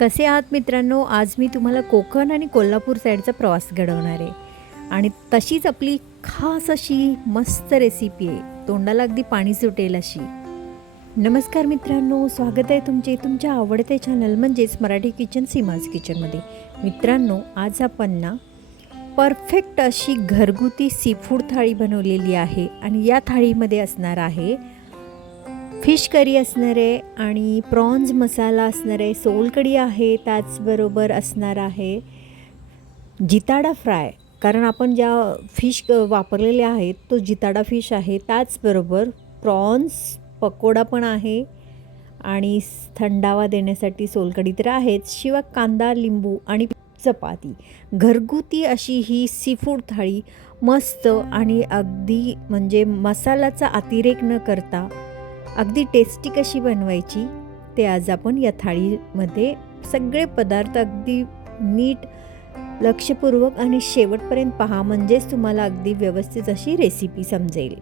कसे आहात मित्रांनो? आज मी तुम्हाला कोकण आणि कोल्हापूर साईडचा प्रवास घडवणार आहे आणि तशीच आपली खास अशी मस्त रेसिपी आहे, तोंडाला अगदी पाणी सुटेल अशी. नमस्कार मित्रांनो, स्वागत आहे तुमचे तुमच्या आवडते चॅनल म्हणजेच मराठी किचन सीमाज किचनमध्ये. मित्रांनो, आज आपण ना परफेक्ट अशी घरगुती सीफूड थाळी बनवलेली आहे आणि या थाळीमध्ये असणार आहे फिश करी असणार आहे आणि प्रॉन्स मसाला असणार आहे, सोलकढी आहे, त्याचबरोबर असणार आहे जिताडा फ्राय. कारण आपण ज्या फिश वापरलेले आहेत तो जिताडा फिश आहे. त्याचबरोबर प्रॉन्स पकोडा पण आहे आणि थंडावा देण्यासाठी सोलकढी तर आहेच, शिवाय कांदा, लिंबू आणि चपाती. घरगुती अशी ही सीफूड थाळी मस्त आणि अगदी म्हणजे मसाल्याचा अतिरेक न करता अगदी टेस्टी कशी बनवायची ते आज आपण या थाळीमध्ये सगळे पदार्थ अगदी नीट लक्षपूर्वक आणि शेवटपर्यंत पहा, म्हणजेच तुम्हाला अगदी व्यवस्थित अशी रेसिपी समजेल.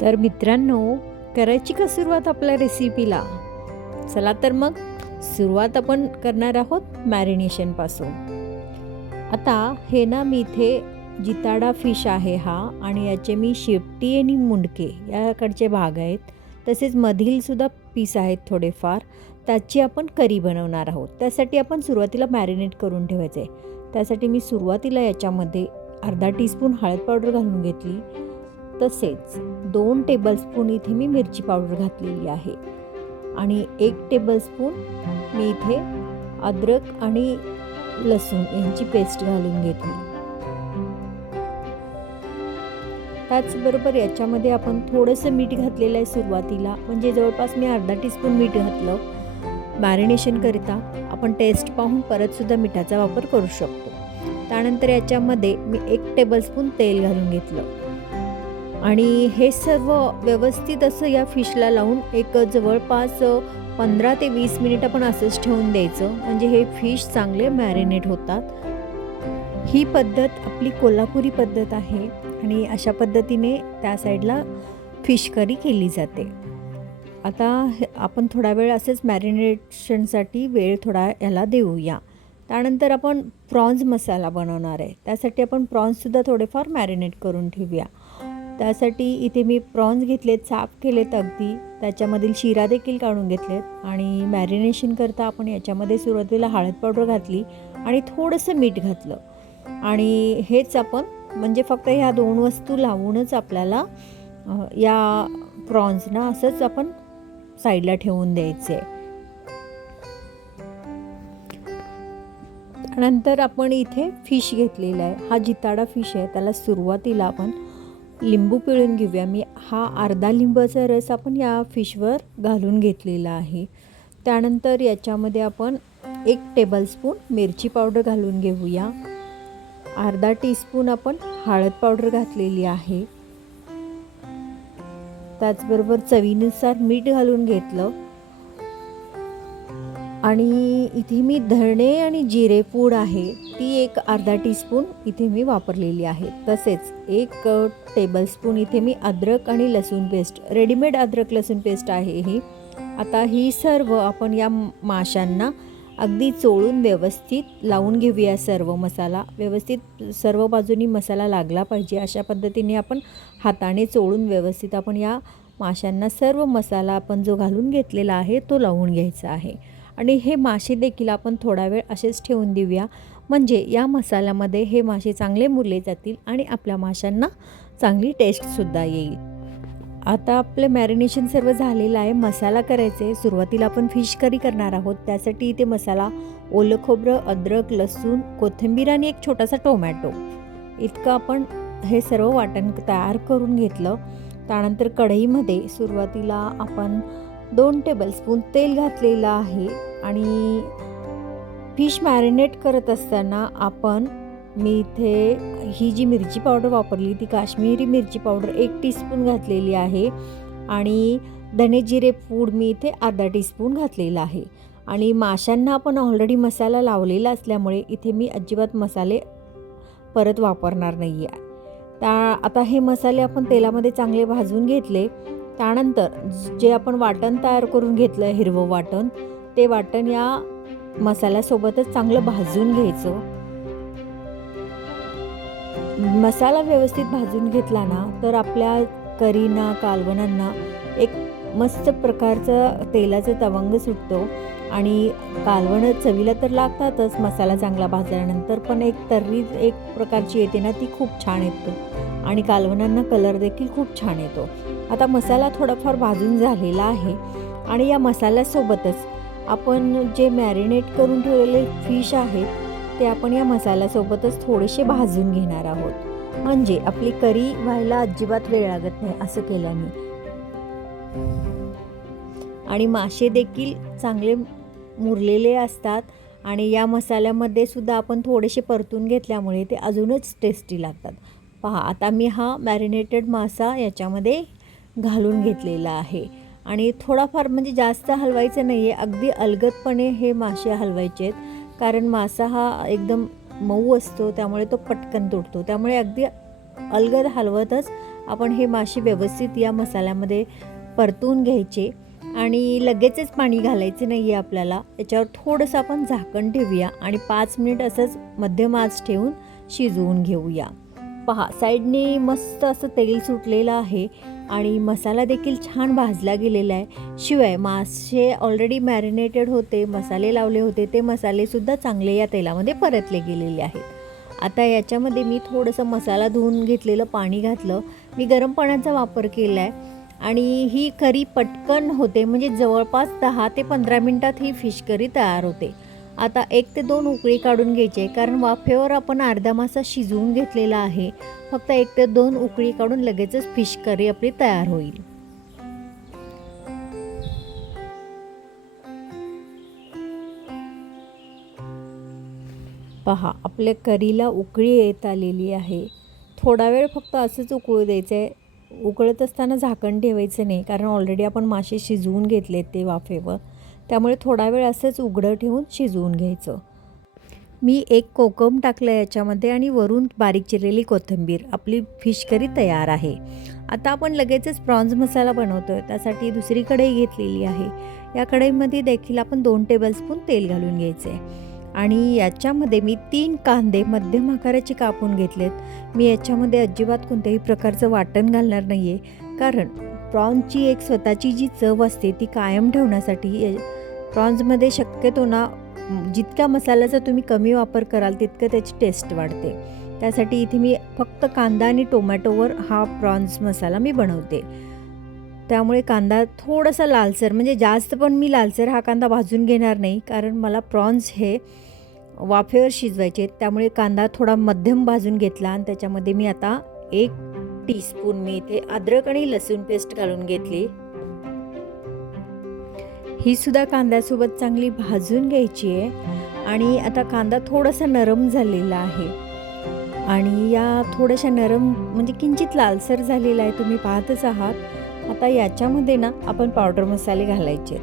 तर मित्रांनो, करायची का सुरुवात आपल्या रेसिपीला? चला तर मग सुरुवात आपण करणार आहोत मॅरिनेशनपासून. आता हे ना मी इथे जिताडा फिश आहे हा, आणि याचे मी शेपटी आणि मुंडके याकडचे भाग आहेत, तसेच मधीलसुद्धा पीस आहेत थोडेफार. त्याची आपण करी बनवणार आहोत. त्यासाठी आपण सुरुवातीला मॅरिनेट करून ठेवायचे आहे. त्यासाठी मी सुरुवातीला याच्यामध्ये अर्धा टीस्पून हळद पावडर घालून घेतली, तसेच 2 टेबलस्पून इथे मी मिरची पावडर घातलेली आहे आणि 1 टेबलस्पून मी इथे अद्रक आणि लसूण यांची पेस्ट घालून घेतली. त्याचबरोबर याच्यामध्ये आपण थोडंसं मीठ घातलेलं आहे सुरुवातीला, म्हणजे जवळपास मी अर्धा टीस्पून मीठ घातलं. मॅरिनेशनकरिता आपण टेस्ट पाहून परतसुद्धा मिठाचा वापर करू शकतो. त्यानंतर याच्यामध्ये मी 1 टेबलस्पून तेल घालून घेतलं आणि हे सर्व व्यवस्थित असं या फिशला लावून एक जवळपास 15 ते 20 मिनिट आपण असंच ठेवून द्यायचं, म्हणजे हे फिश चांगले मॅरिनेट होतात. ही पद्धत आपली कोल्हापुरी पद्धत आहे आणि अशा पद्धतीने त्या साईडला फिश करी केली जाते. आता आपण थोडा वेळ असेच मॅरिनेशनसाठी वेळ थोडा याला देऊया. त्यानंतर आपण प्रॉन्स मसाला बनवणार आहे. त्यासाठी आपण प्रॉन्ससुद्धा थोडेफार मॅरिनेट करून ठेवूया. त्यासाठी इथे मी प्रॉन्स घेतलेत, साफ केलेत अगदी, त्याच्यामधील शिरा देखील काढून घेतलेत आणि मॅरिनेशन करता आपण याच्यामध्ये सुरुवातीला हळद पावडर घातली आणि थोडंसं मीठ घातलं आणि हेच आपण म्हणजे फक्त ह्या 2 वस्तू लावूनच आपल्याला या प्रॉन्सना असंच आपण साईडला ठेवून द्यायचे. त्यानंतर आपण इथे फिश घेतलेला आहे, हा जिताडा फिश आहे. त्याला सुरुवातीला आपण लिंबू पिळून घेऊया. मी हा अर्धा लिंबाचा रस आपण या फिशवर घालून घेतलेला आहे. त्यानंतर याच्यामध्ये आपण 1 टेबलस्पून मिरची पावडर घालून घेऊया. अर्धा टीस्पून आपण हळद पावडर घातलेली आहे. त्याचबरोबर चवीनुसार मीठ घालून घेतलं आणि इथे मी धणे आणि जिरे पूड आहे ती एक अर्धा टीस्पून इथे मी वापरलेली आहे. तसेच 1 टेबलस्पून इथे मी अद्रक आणि लसूण पेस्ट, रेडीमेड अद्रक लसूण पेस्ट आहे ही. आता ही सर्व आपण या माशांना अगदी चोळून व्यवस्थित लावून घेऊया. सर्व मसाला व्यवस्थित सर्व बाजूनी मसाला लागला पाहिजे, अशा पद्धतीने आपण हाताने चोळून व्यवस्थित आपण या माशांना सर्व मसाला आपण जो घालून घेतलेला आहे तो लावून घ्यायचा आहे. आणि हे मासे देखील आपण थोडा वेळ असेच ठेवून देऊया, म्हणजे या मसाल्यामध्ये हे मासे चांगले मुरले जातील आणि आपल्या माशांना चांगली टेस्टसुद्धा येईल. आता आपलं मॅरिनेशन सर्व झालेलं आहे. मसाला करायचे आहे. सुरुवातीला आपण फिश करी करणार आहोत. त्यासाठी इथे मसाला ओलं खोबरं, अद्रक, लसूण, कोथिंबीर आणि 1 छोटासा टोमॅटो इतकं आपण हे सर्व वाटण तयार करून घेतलं. त्यानंतर कढईमध्ये सुरुवातीला आपण 2 टेबलस्पून तेल घातलेलं आहे आणि फिश मॅरिनेट करत असताना आपण मी इथे ही जी मिरची पावडर वापरली ती काश्मीरी मिरची पावडर 1 टीस्पून घातलेली आहे आणि धने जिरे पूड मी इथे अर्धा टीस्पून घातलेला आहे. आणि माशांना आपण ऑलरेडी मसाला लावलेला असल्यामुळे इथे मी अजिबात मसाले परत वापरणार नाही आहे. आता हे मसाले आपण तेलामध्ये चांगले भाजून घेतले. त्यानंतर जे आपण वाटण तयार करून घेतलं हिरवं वाटण ते वाटण या मसाल्यासोबतच चांगलं भाजून घ्यायचं. मसाला व्यवस्थित भाजून घेतला ना तर आपल्या करीना, कालवणांना एक मस्त प्रकारचं तेलाचं तवंग सुटतो आणि कालवण चवीला तर लागतातच मसाला चांगला भाजल्यानंतर, पण एक तर्री एक प्रकारची येते ना ती खूप छान येते आणि कालवणांना कलर देखील खूप छान येतो. आता मसाला थोडाफार भाजून झालेला आहे आणि या मसाल्यासोबतच आपण जे मॅरिनेट करून ठेवलेले फिश आहेत ते आपण या मसाल्यासोबतच थोडेसे भाजून घेणार आहोत, म्हणजे आपली करी व्हायला अजिबात वेळ लागत नाही असं केल्याने. आणि मासे देखील चांगले मुरलेले असतात आणि या मसाल्यामध्ये सुद्धा आपण थोडेसे परतून घेतल्यामुळे ते अजूनच टेस्टी लागतात. पहा, आता मी हा मॅरिनेटेड मासा याच्यामध्ये घालून घेतलेला आहे आणि थोडाफार म्हणजे जास्त हलवायचं नाही आहे, अगदी अलगदपणे हे मासे हलवायचे आहेत, कारण मासा हा एकदम मऊ असतो त्यामुळे तो पटकन तुटतो. त्यामुळे अगदी अलगद हलवतच आपण हे मासे व्यवस्थित या मसाल्यामध्ये परतून घ्यायचे आणि लगेचच पाणी घालायचं नाही आहे आपल्याला. याच्यावर थोडंसं आपण झाकण ठेवूया आणि 5 मिनिट असंच मध्यम आच ठेवून शिजवून घेऊया. पहा, साईडने मस्त असं तेल सुटलेलं आहे आणि मसाला देखील छान भाजला गेलेला आहे. शिवाय मासे ऑलरेडी मॅरिनेटेड होते, मसाले लावले होते, ते मसालेसुद्धा चांगले या तेलामध्ये परतले गेलेले आहेत. आता याच्यामध्ये मी थोडंसं मसाला धुवून घेतलेलं पाणी घातलं. मी गरम पाण्याचा वापर केला आहे आणि ही करी पटकन होते, म्हणजे जवळपास 10 ते 15 मिनटात ही फिश करी तयार होते. आता 1 ते 2 उकळी काढून घ्यायचे, कारण वाफेवर आपण अर्धा मासा शिजवून घेतलेला आहे. फक्त 1 ते 2 उकळी काढून लगेचच फिश करी आपली तयार होईल. पहा, आपल्या करीला उकळी येत आलेली आहे. थोडा वेळ फक्त असंच उकळू द्यायचं आहे. उकळत असताना झाकण ठेवायचं नाही, कारण ऑलरेडी आपण मासे शिजवून घेतलेत ते वाफेवर, त्यामुळे थोडा वेळ असंच उघडं ठेवून शिजवून घ्यायचं. मी 1 कोकम टाकलं याच्यामध्ये आणि वरून बारीक चिरलेली कोथिंबीर. आपली फिश करी तयार आहे. आता आपण लगेचच प्रॉन्स मसाला बनवतो आहे, त्यासाठी दुसरी कढई घेतलेली आहे. या कढईमध्ये देखील आपण 2 टेबलस्पून तेल घालून घ्यायचे आणि याच्यामध्ये मी 3 कांदे मध्यम आकाराचे कापून घेतलेत. मी याच्यामध्ये अजिबात कोणत्याही प्रकारचं वाटण घालणार नाही आहे, कारण प्रॉन्सची एक स्वतःची जी चव असते ती कायम ठेवण्यासाठी प्रॉन्समध्ये शक्यतो ना जितक्या मसाल्याचा तुम्ही कमी वापर कराल तितकं त्याची टेस्ट वाढते. त्यासाठी इथे मी फक्त कांदा आणि टोमॅटोवर हा प्रॉन्स मसाला मी बनवते. त्यामुळे कांदा थोडासा लालसर, म्हणजे जास्त पण मी लालसर हा कांदा भाजून घेणार नाही, कारण मला प्रॉन्स हे वाफेवर शिजवायचे आहेत. त्यामुळे कांदा थोडा मध्यम भाजून घेतला आणि त्याच्यामध्ये मी आता 1 टीस्पून मी इथे अद्रक आणि लसूण पेस्ट घालून घेतली. ही सुद्धा कांद्यासोबत चांगली भाजून घ्यायची आहे आणि आता कांदा थोडासा नरम झालेला आहे आणि या थोड्याशा नरम म्हणजे किंचित लालसर झालेला आहे, तुम्ही पाहतच आहात. आता याच्यामध्ये ना आपण पावडर मसाले घालायचे.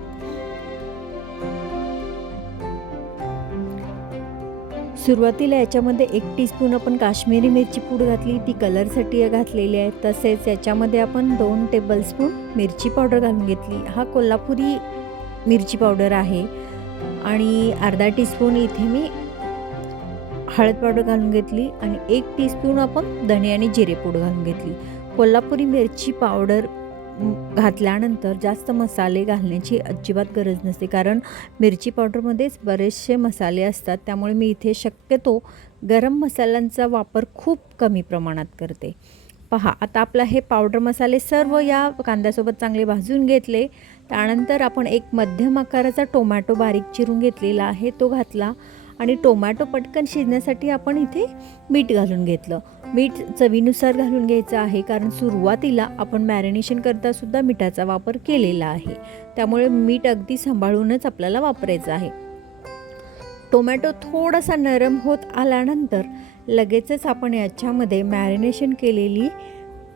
सुरुवातीला याच्यामध्ये 1 टीस्पून आपण काश्मीरी मिरची पूड घातली, ती कलरसाठी घातलेली आहे. तसेच याच्यामध्ये आपण 2 टेबलस्पून मिरची पावडर घालून घेतली. हा कोल्हापुरी मिरची पावडर आहे आणि अर्धा टीस्पून इथे मी हळद पावडर घालून घेतली आणि 1 टीस्पून आपण धणे आणि जिरे पूड घालून घेतली. कोल्हापुरी मिरची पावडर घातल्यानंतर जास्त मसाले घालण्याची अजिबात गरज नसते, कारण मिरची पावडरमध्येच बरेचसे मसाले असतात. त्यामुळे मी इथे शक्यतो गरम मसाल्यांचा वापर खूप कमी प्रमाणात करते. पहा, आता आपला हे पावडर मसाले सर्व या कांद्यासोबत चांगले भाजून घेतले. त्यानंतर आपण 1 मध्यम आकाराचा टोमॅटो बारीक चिरून घेतलेला आहे, तो घातला आणि टोमॅटो पटकन शिजण्यासाठी आपण इथे मीठ घालून घेतलं. मीठ चवीनुसार घालून घ्यायचं आहे, कारण सुरुवातीला आपण मॅरिनेशन करतासुद्धा मिठाचा वापर केलेला आहे. त्यामुळे मीठ अगदी सांभाळूनच आपल्याला वापरायचं आहे. टोमॅटो थोडासा नरम होत आल्यानंतर लगेचच आपण याच्यामध्ये मॅरिनेशन केलेली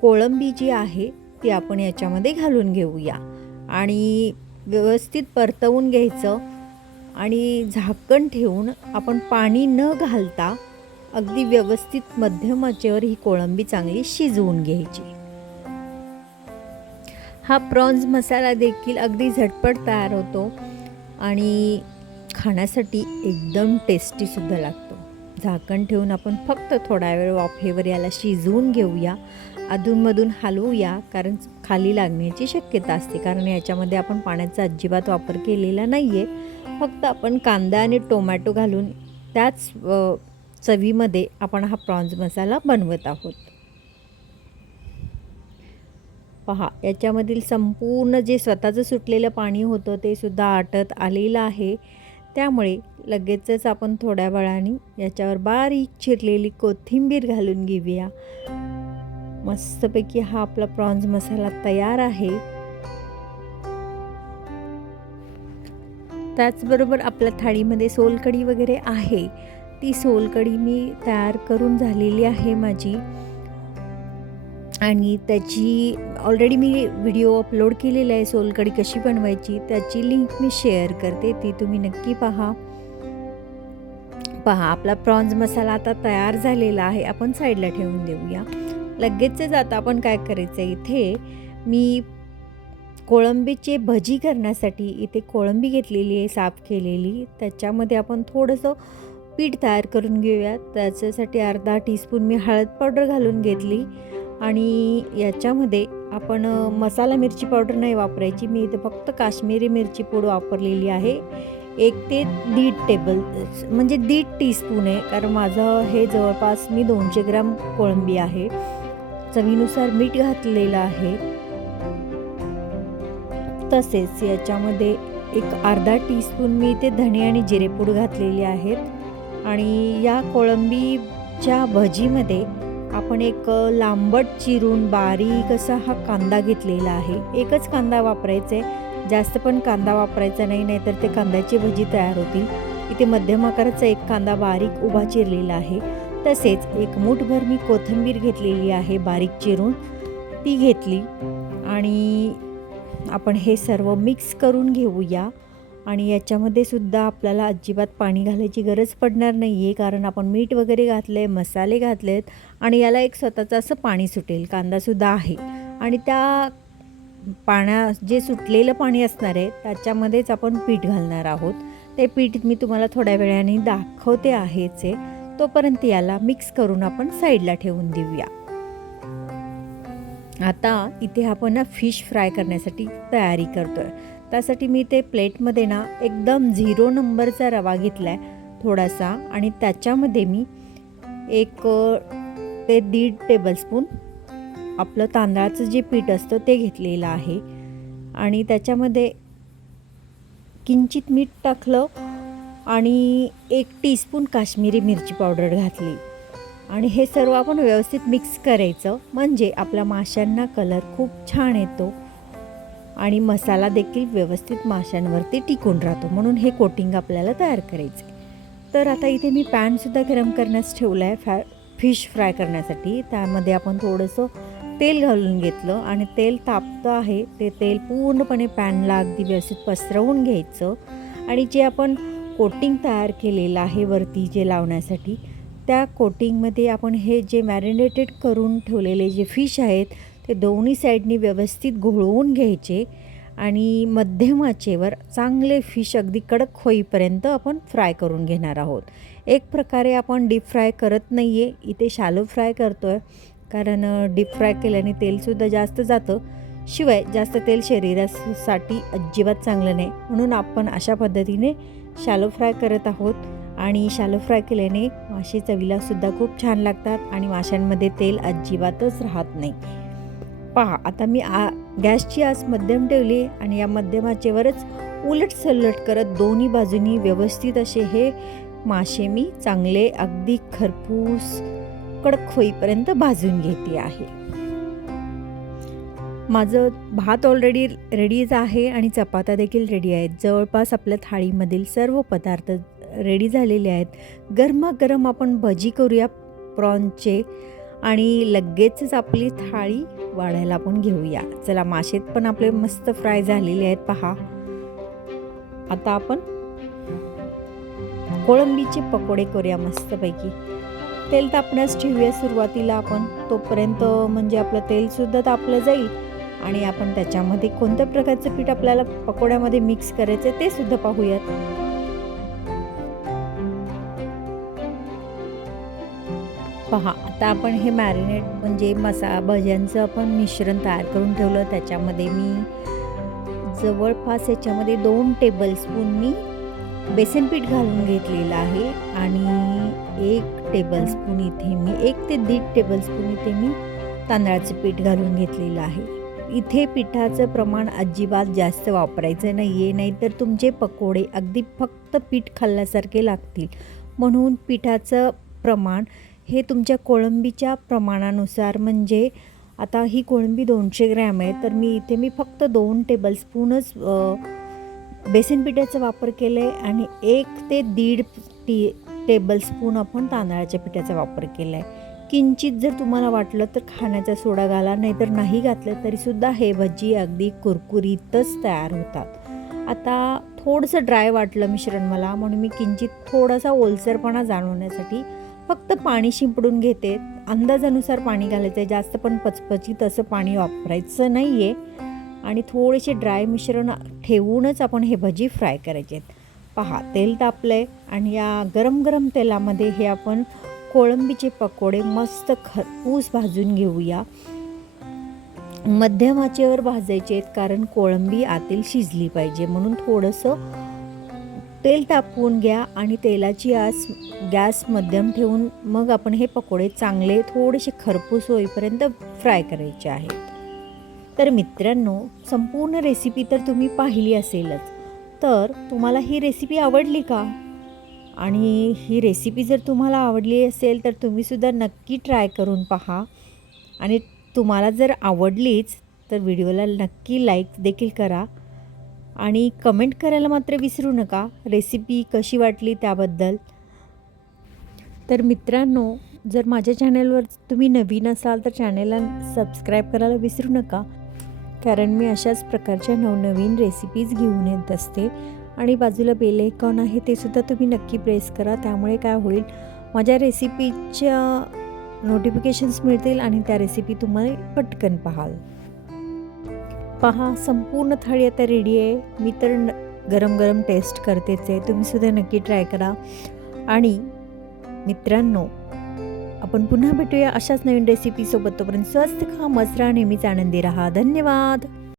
कोळंबी जी आहे ती आपण याच्यामध्ये घालून घेऊया आणि व्यवस्थित परतवून घ्यायचं आणि झाकण ठेवून आपण पाणी न घालता अगदी व्यवस्थित मध्यम आचेवर ही कोळंबी चांगली शिजवून घ्यायची. हा प्रॉन्स मसाला देखील अगदी झटपट तयार होतो. आणि खाण्यासाठी एकदम टेस्टीसुद्धा लागतो. झाकण ठेवून आपण फक्त थोडा वेळ वाफेवर याला शिजवून घेऊया. अधूनमधून हलवूया, कारण खाली लागण्याची शक्यता असते, कारण याच्यामध्ये आपण पाण्याचा अजिबात वापर केलेला नाही आहे. फक्त आपण कांदा आणि टोमॅटो घालून त्याच चवीमध्ये आपण हा प्रॉन्स मसाला बनवत आहोत. पहा, याच्यामधील संपूर्ण जे स्वतःचं सुटलेलं पाणी होतं ते सुद्धा आटत आलेलं आहे. त्यामुळे लगेचच आपण थोड्या वेळाने याच्यावर बारीक चिरलेली कोथिंबीर घालून घेऊया. मस्तपैकी हा आपला प्रॉन्स मसाला तयार आहे. त्याचबरोबर आपल्या थाळीमध्ये सोलकढी वगैरे आहे. ती सोलकढी मी तयार करून झालेली आहे माझी, आणि त्याची ऑलरेडी मी व्हिडिओ अपलोड केलेला आहे. सोलकढी कशी बनवायची त्याची लिंक मी शेअर करते, ती तुम्ही नक्की पहा. आपला प्रॉन्स मसाला आता तयार झालेला आहे. आपण साईडला ठेवून देऊया. लगेचच आता आपण काय करायचं आहे, इथे मी कोळंबीचे भजी करण्यासाठी इथे कोळंबी घेतलेली आहे, साफ केलेली. त्याच्यामध्ये आपण थोडंसं पीठ तयार करून घेऊया. त्याच्यासाठी अर्धा टीस्पून मी हळद पावडर घालून घेतली, आणि याच्यामध्ये आपण मसाला मिरची पावडर नाही वापरायची. मी इथे फक्त काश्मीरी मिरची पूड वापरलेली आहे. 1 ते 1.5 टीस्पून आहे, कारण माझं हे जवळपास मी 200 ग्राम कोळंबी आहे. चवीनुसार मीठ घातलेलं आहे. तसेच याच्यामध्ये एक अर्धा टीस्पून मी इथे धणे आणि जिरेपूड घातलेली आहेत. आणि या कोळंबीच्या भजीमध्ये आपण एक लांबट चिरून बारीक असा हा कांदा घेतलेला आहे. एकच कांदा वापरायचा आहे, जास्त पण कांदा वापरायचा नाही, नाहीतर ते कांद्याची भजी तयार होतील. इथे मध्यम आकाराचा एक कांदा बारीक उभा चिरलेला आहे. तसेच एक मूठभर मी कोथिंबीर घेतलेली आहे बारीक चिरून, ती घेतली. आणि आपण हे सर्व मिक्स करून घेऊया. आणि याच्यामध्ये सुद्धा आपल्याला अजिबात पाणी घालायची गरज पडणार नाही आहे, कारण आपण मीठ वगैरे घातलं आहे, मसाले घातले आहेत, आणि याला एक स्वतःचं असं पाणी सुटेल. कांदासुद्धा आहे, आणि त्या जे सुटलेलं पाणी असणार आहे त्याच्यामध्येच आपण पीठ घालणार आहोत. ते पीठ मी तुम्हाला थोड्या वेळाने दाखवते आहेच आहे. तोपर्यंत याला मिक्स करून आपण साईडला ठेवून देऊया. आता इथे आपण फिश फ्राय करण्यासाठी तयारी करतो आहे. त्यासाठी मी ते प्लेटमध्ये एकदम 0 नंबरचा रवा घेतला आहे थोडासा, आणि त्याच्यामध्ये मी 1 ते 1.5 टेबलस्पून आपलं तांदळाचं जे पीठ असतं ते घेतलेलं आहे. आणि त्याच्यामध्ये किंचित मीठ टाकलं, आणि 1 टीस्पून काश्मीरी मिरची पावडर घातली. आणि हे सर्व आपण व्यवस्थित मिक्स करायचं, म्हणजे आपल्या माशांना कलर खूप छान येतो, आणि मसाला देखील व्यवस्थित माशांवरती टिकून राहतो. म्हणून हे कोटिंग आपल्याला तयार करायचे. तर आता इथे मी पॅनसुद्धा गरम करण्यास ठेवला आहे फिश फ्राय करण्यासाठी. त्यामध्ये आपण थोडंसं तेल घालून घेतलं, आणि तेल तापतं आहे. ते तेल पूर्णपणे पॅनला अगदी व्यवस्थित पसरवून घ्यायचं. आणि जे आपण कोटिंग तयार केलेलं आहे वरती जे लावण्यासाठी, त्या कोटिंगमध्ये आपण हे जे मॅरिनेटेड करून ठेवलेले जे फिश आहेत ते दोन्ही साईडनी व्यवस्थित घोळवून घ्यायचे, आणि मध्यम आचेवर चांगले फिश अगदी कडक होईपर्यंत आपण फ्राय करून घेणार आहोत. एक प्रकारे आपण डीप फ्राय करत नाही आहे, इथे शॅलो फ्राय करतो आहे, कारण डीप फ्राय केल्याने तेलसुद्धा जास्त जातं. शिवाय जास्त तेल शरीरासाठी अजिबात चांगलं नाही, म्हणून आपण अशा पद्धतीने शॅलो फ्राय करत आहोत. आणि शॅलो फ्राय केल्याने मासे चवीलासुद्धा खूप छान लागतात, आणि माशांमध्ये तेल अजिबातच राहत नाही. पहा, आता मी गॅसची आच मध्यम ठेवली, आणि या मध्यम आचेवरच उलट सलट करत दोन्ही बाजूनी व्यवस्थित असे हे मासे मी चांगले अगदी खरपूस कडक होईपर्यंत भाजून घेते आहे. माझं भात ऑलरेडी रेडीच आहे, आणि चपात्या देखील रेडी आहेत. जवळपास आपल्या थाळीमधील सर्व पदार्थ रेडी झालेले आहेत. गरमागरम आपण भजी करूया प्रॉन्सचे, आणि लगेचच आपली थाळी वाढायला आपण घेऊया. चला, मासे पण आपले मस्त फ्राय झालेले आहेत पहा. आता आपण कोळंबीचे पकोडे करूया मस्तपैकी. तेल तापण्यास ठेवूया सुरुवातीला आपण, तोपर्यंत म्हणजे आपलं तेलसुद्धा तापलं जाईल, आणि आपण त्याच्यामध्ये कोणत्या प्रकारचं पीठ आपल्याला पकोड्यामध्ये मिक्स करायचं ते सुद्धा पाहूयात. पहा, आता आपण हे मॅरिनेट म्हणजे भज्यांचं आपण मिश्रण तयार करून ठेवलं. त्याच्यामध्ये मी जवळपास याच्यामध्ये 2 टेबलस्पून मी बेसन पीठ घालून घेतलेलं आहे आणि 1 टेबलस्पून इथे मी 1 ते 1.5 टेबलस्पून इथे मी तांदळाचं पीठ घालून घेतलेलं आहे. इथे पिठाचं प्रमाण अजिबात जास्त वापरायचं नाही आहे, नाहीतर तुमचे पकोडे अगदी फक्त पीठ खाल्ल्यासारखे लागतील. म्हणून पिठाचं प्रमाण हे तुमच्या कोळंबीच्या प्रमाणानुसार, म्हणजे आता ही कोळंबी 200 ग्रॅम आहे, तर मी फक्त 2 टेबलस्पूनच बेसन पिठाचा वापर केला आहे आणि 1 ते 1.5 टेबलस्पून आपण तांदळाच्या पिठाचा वापर केला आहे. किंचित जर तुम्हाला वाटलं तर खाण्याचा सोडा घाला, नाहीतर नाही घातलं तरीसुद्धा हे भजी अगदी कुरकुरीतच तयार होतात. आता थोडंसं ड्राय वाटलं मिश्रण मला, म्हणून मी किंचित थोडासा ओलसरपणा जाणवण्यासाठी फक्त पाणी शिंपडून घेते. अंदाजानुसार पाणी घालायचं आहे, जास्त पण पचपचीत असं पाणी वापरायचं नाही आहे आणि थोडेसे ड्राय मिश्रण ठेवूनच आपण हे भजी फ्राय करायचे आहेत. पहा, तेल तापलं आहे आणि या गरम गरम तेलामध्ये हे आपण कोळंबीचे पकोडे मस्त खरपूस भाजून घेऊया. मध्यम आचेवर भाजायचे आहेत, कारण कोळंबी आतील शिजली पाहिजे. म्हणून थोडंसं तेल तापवून घ्या आणि तेलाची गॅस मध्यम ठेवून मग आपण हे पकोडे चांगले थोडेसे खरपूस होईपर्यंत फ्राय करायचे आहेत. तर मित्रांनो, संपूर्ण रेसिपी तर तुम्ही पाहिली असेलच. तर तुम्हाला ही रेसिपी आवडली का? आणि ही रेसिपी जर तुम्हाला आवडली असेल तर तुम्हीसुद्धा नक्की ट्राय करून पहा. आणि तुम्हाला जर आवडलीच तर व्हिडिओला नक्की लाईक देखील करा आणि कमेंट करायला मात्र विसरू नका रेसिपी कशी वाटली त्याबद्दल. तर मित्रांनो, जर माझ्या चॅनलवर तुम्ही नवीन असाल तर चॅनलला सबस्क्राईब करायला विसरू नका, कारण मी अशाच प्रकारच्या नवनवीन रेसिपीज घेऊन येत असते. आणि बाजूला बेल आयकॉन आहे ते सुद्धा तुम्ही नक्की प्रेस करा. त्यामुळे काय होईल, माझ्या रेसिपीच्या नोटिफिकेशन्स मिळतील आणि त्या रेसिपी तुम्हाला पटकन पाहाल. पहा, संपूर्ण थाळी आता रेडी आहे. मी तर गरम गरम टेस्ट करतेच आहे, तुम्हीसुद्धा नक्की ट्राय करा. आणि मित्रांनो, आपण पुन्हा भेटूया अशाच नवीन रेसिपीसोबत. तोपर्यंत स्वस्त खा, मस्त राहा, नेहमीच आनंदी राहा. धन्यवाद.